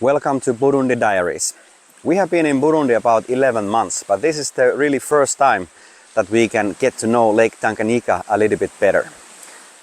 Welcome to Burundi Diaries. We have been in Burundi about 11 months, but this is the really first time that we can get to know Lake Tanganyika a little bit better.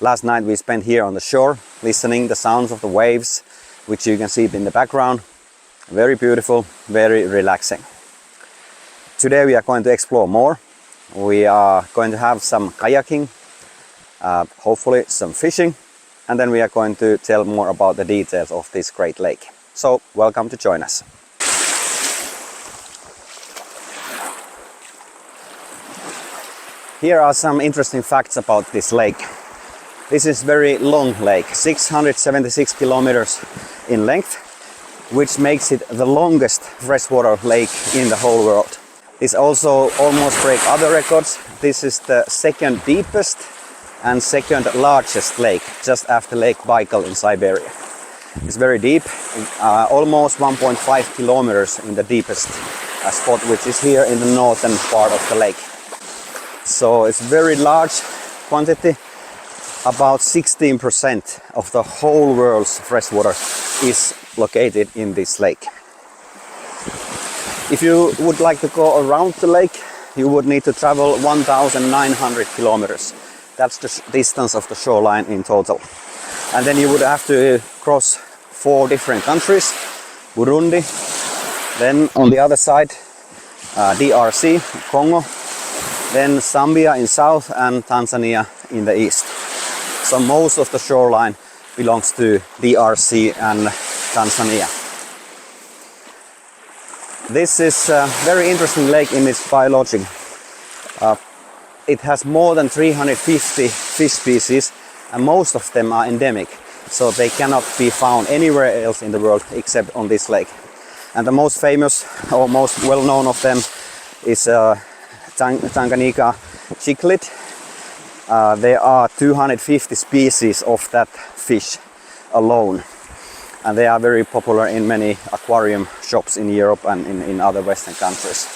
Last night we spent here on the shore, listening the sounds of the waves, which you can see in the background. Very beautiful, very relaxing. Today we are going to explore more. We are going to have some kayaking, hopefully some fishing, and then we are going to tell more about the details of this great lake. So, welcome to join us. Here are some interesting facts about this lake. This is a very long lake, 676 kilometers in length, which makes it the longest freshwater lake in the whole world. This also almost breaks other records. This is the second deepest and second largest lake, just after Lake Baikal in Siberia. It's very deep, almost 1.5 kilometers in the deepest spot, which is here in the northern part of the lake. So it's very large quantity. About 16% of the whole world's freshwater is located in this lake. If you would like to go around the lake, you would need to travel 1,900 kilometers. That's the distance of the shoreline in total. And then you would have to cross 4 different countries. Burundi, then on the other side, DRC, Congo, then Zambia in south and Tanzania in the east. So most of the shoreline belongs to DRC and Tanzania. This is a very interesting lake in its biology. It has more than 350 fish species, and most of them are endemic, so they cannot be found anywhere else in the world except on this lake. And the most famous or most well known of them is Tanganyika cichlid. There are 250 species of that fish alone, and they are very popular in many aquarium shops in Europe and in other Western countries.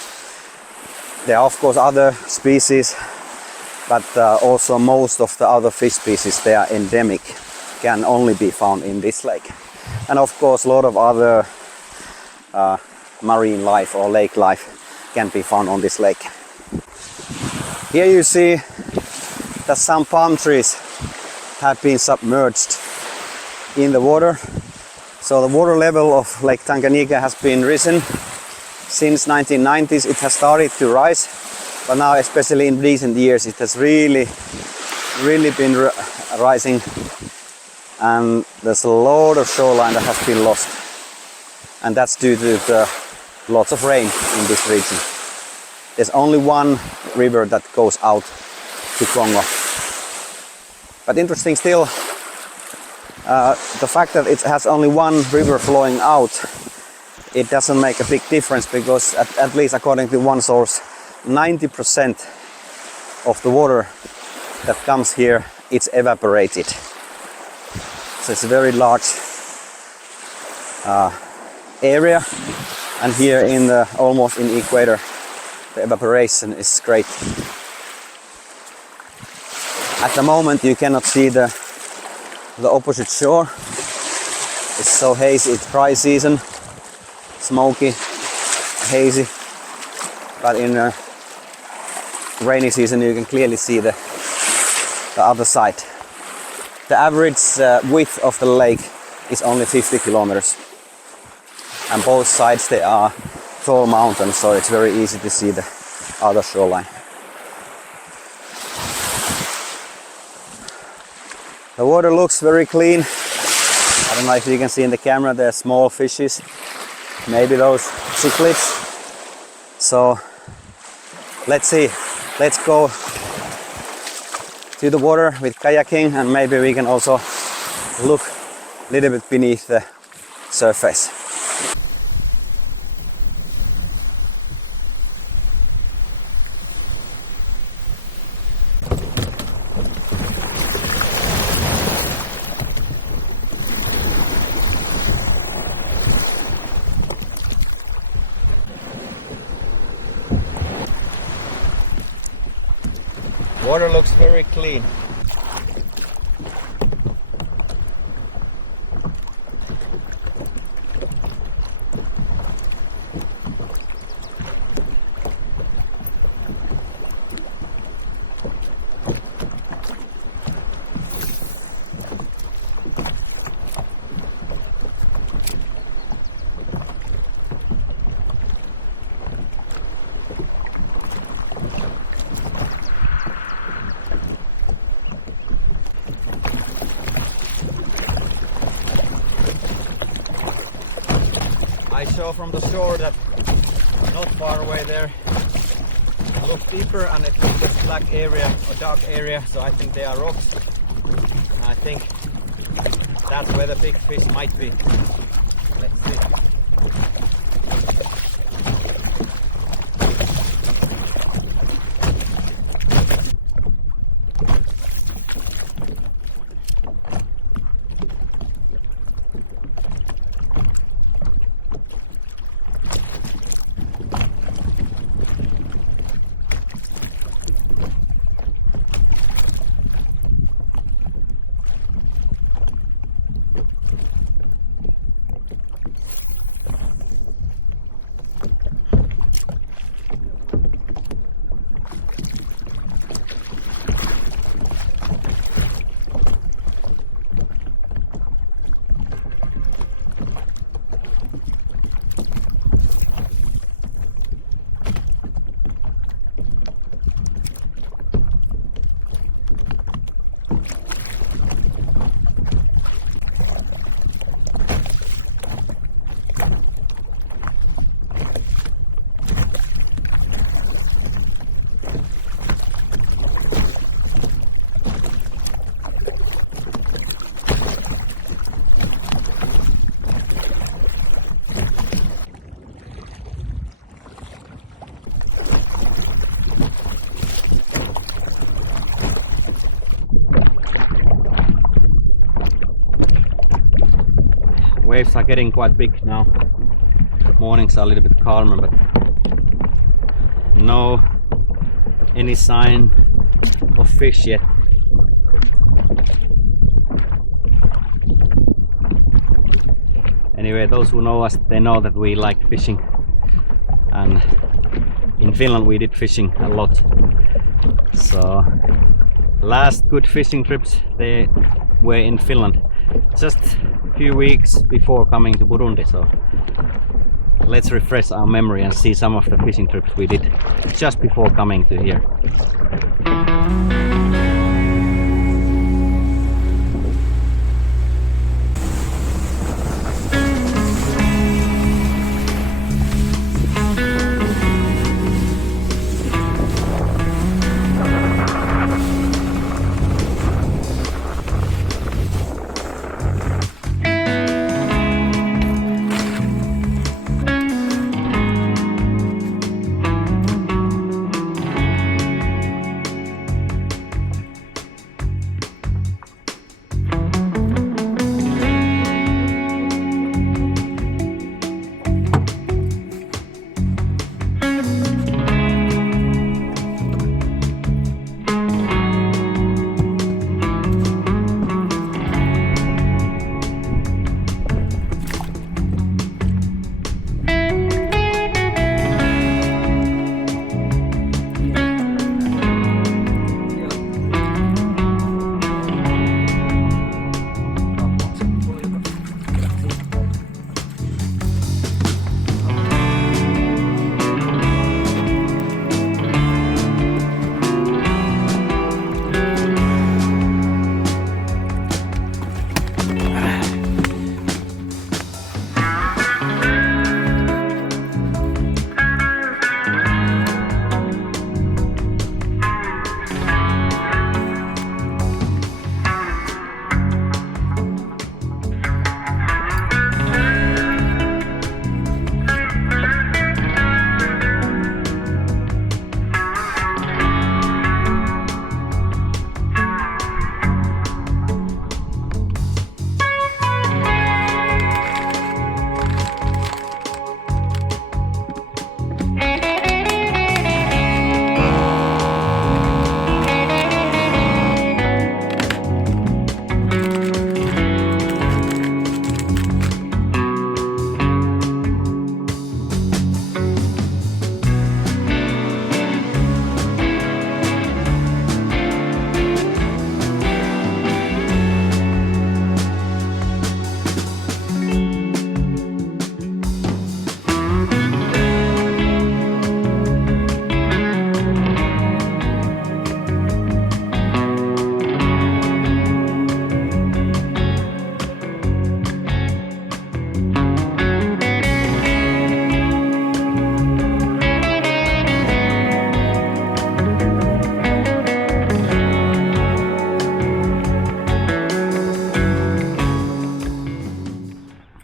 There are of course other species, but also most of the other fish species, they are endemic, can only be found in this lake. And of course a lot of other marine life or lake life can be found on this lake. Here you see that some palm trees have been submerged in the water. So the water level of Lake Tanganyika has been risen since 1990s. It has started to rise, but now especially in recent years it has really been rising, and there's a lot of shoreline that has been lost, and that's due to the lots of rain in this region. There's only one river that goes out to Congo. But interesting still, the fact that it has only one river flowing out, it doesn't make a big difference, because at least according to one source, 90% of the water that comes here, it's evaporated. So it's a very large area, and here in the almost in equator, the evaporation is great. At the moment you cannot see the opposite shore. It's so hazy, it's dry season, smoky, hazy, but in rainy season you can clearly see the other side. The average width of the lake is only 50 kilometers, and both sides they are tall mountains, so it's very easy to see the other shoreline. The water looks very clean. I don't know if you can see in the camera, there are small fishes, maybe those cichlids. So let's see, let's go to the water with kayaking, and maybe we can also look a little bit beneath the surface. Water looks very clean. I saw from the shore that not far away there it looked deeper and it was a black area or dark area, so I think they are rocks. And I think that's where the big fish might be. Let's see. Waves are getting quite big now. Mornings are a little bit calmer, but no any sign of fish yet. Anyway, those who know us, they know that we like fishing, and in Finland we did fishing a lot. So last good fishing trips, they were in Finland just a few weeks before coming to Burundi. So let's refresh our memory and see some of the fishing trips we did just before coming to here.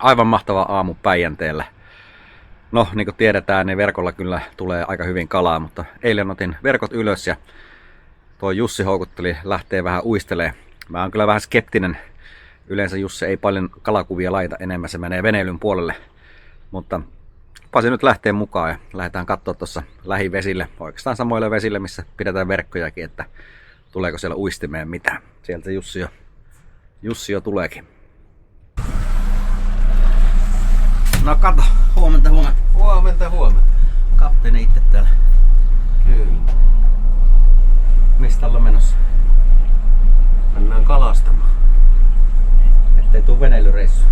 Aivan mahtava aamu Päijänteellä. No, niin kuin tiedetään, niin verkolla kyllä tulee aika hyvin kalaa, mutta eilen otin verkot ylös ja tuo Jussi houkutteli lähtee vähän uistelee. Mä oon kyllä vähän skeptinen. Yleensä Jussi ei paljon kalakuvia laita, enemmän se menee veneilyn puolelle. Mutta pääsin nyt lähtee mukaan ja lähdetään katsoa tuossa lähivesille, oikeastaan samoille vesille, missä pidetään verkkojakin, että tuleeko siellä uistimeen mitään. Sieltä Jussi jo tuleekin. No kato, huomenta. Huomenta. Kapteeni itse täällä. Kyllä. Mistä ollaan menossa? Mennään kalastamaan. Ettei tuu veneilyreissu.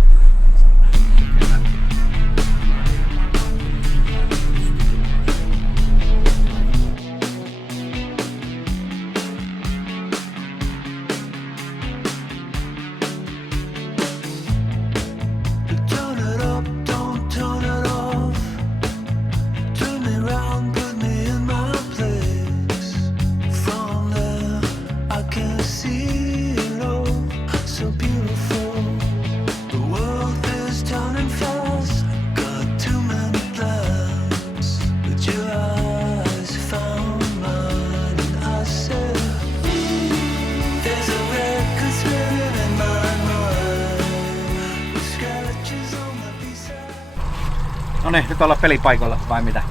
No niin, nyt ollaan pelipaikoilla vai mitä?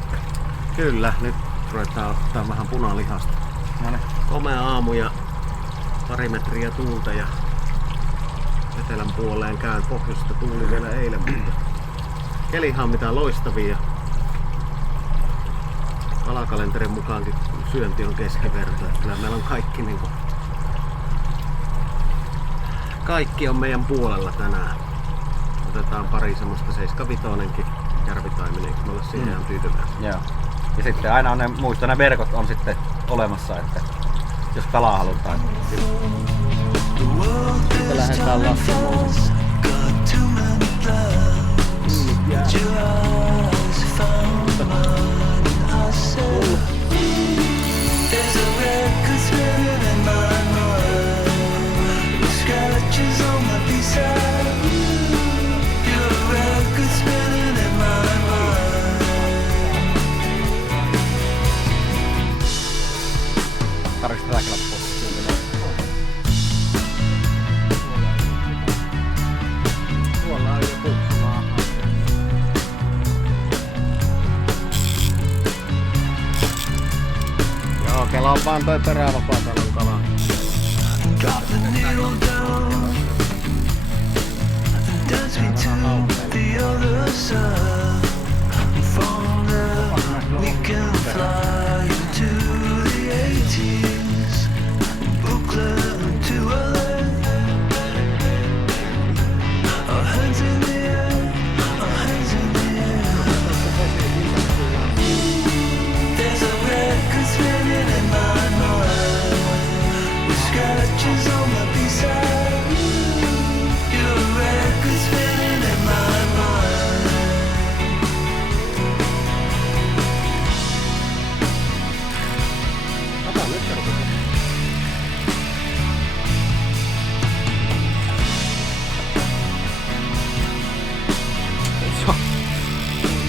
Kyllä, nyt ruvetaan ottaa vähän punalihasta. No niin. Komea aamu ja pari metriä tuulta ja etelän puoleen käyn. Pohjoista tuuli vielä eilen, mutta kelihan on mitään loistavia. Kalakalenterin mukaankin syönti on keskiverto. Kyllä meillä on kaikki on meidän puolella tänään. Otetaan pari semmoista 75-kin järvitaiminen, kun me ollaan siihen ihan tyytyväisiä. Joo. Ja sitten aina on ne verkot on sitten olemassa, että jos kalaa halutaan. Sitten lähdetään laskemaan. Tarkistetaan kyllä pois. Tuolla on joku. Joo, kela on vaan toi perävapaatalon kala.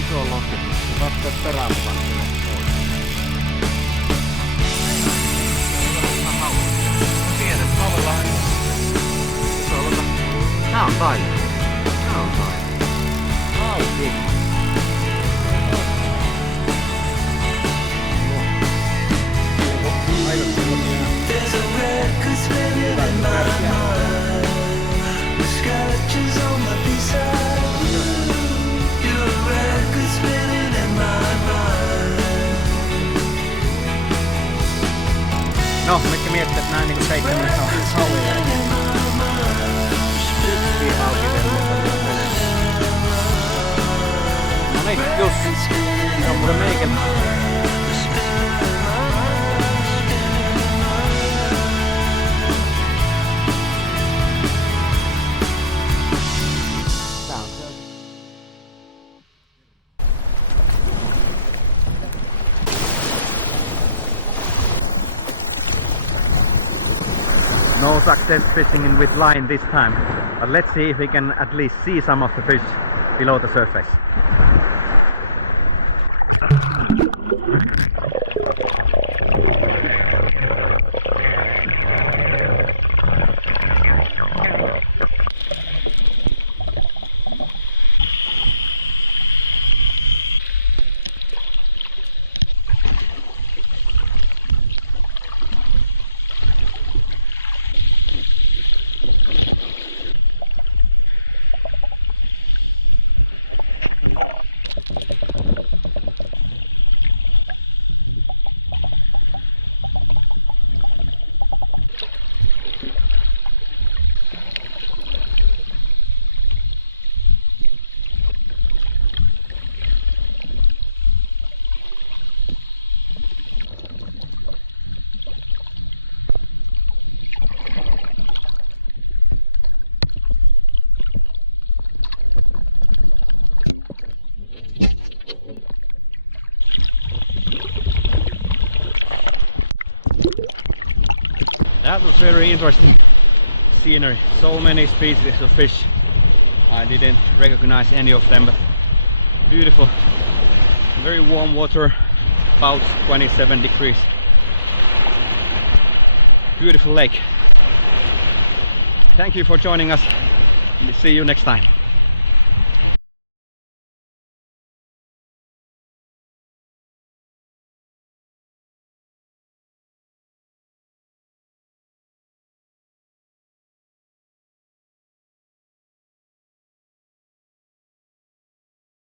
Iso lohti. Katsotaan perävapaa. Tää on taimi. Auki. No, mitkä miettii, että näin niinku 7 haulia. Yksi auki No niin, Jussi. Se on muuten meikin. No success fishing with line this time. But let's see if we can at least see some of the fish below the surface. That was very interesting scenery. So many species of fish. I didn't recognize any of them, but beautiful. Very warm water, about 27 degrees. Beautiful lake. Thank you for joining us and see you next time.